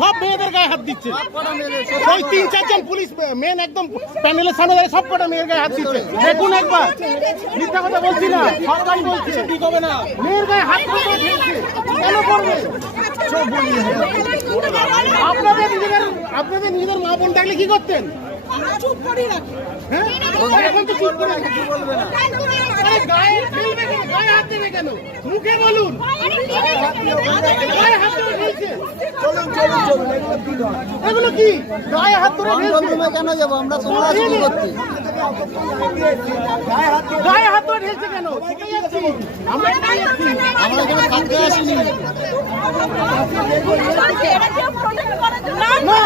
সব মেয়েদের গায়ে হাত দিচ্ছে। ওই 3-4 পুলিশ মেন একদম প্যানেলের সামনে দাঁড়িয়ে সব কটা মেয়ের গায়ে হাত দিচ্ছে। দেখুন একবার, মিথ্যা কথা বলছি না, সবাই বলছে ঠিক হবে না। মেয়ের গায়ে হাত করে দিচ্ছে, কেন করবে? আপনাদের নিজেদের মা বোন থাকলে কি করতেন? চুপ করে রাখি। হ্যাঁ, এখন তো চুপ করে রাখি, বলবে না। আরে গায়ে ফেলবে কেন? গায়ে হাত দেবে কেন? মুখে বলুন। গায়ে হাত ধরে ফেলছে। চলুন চলুন চলুন, এগুলো কি? গায়ে হাত ধরে ফেলছে কেন? যাবো আমরা তোমরা কি করতে? গায়ে হাত ধরে ফেলছে কেন? আমরা এখানে থাকতে আসিনি। না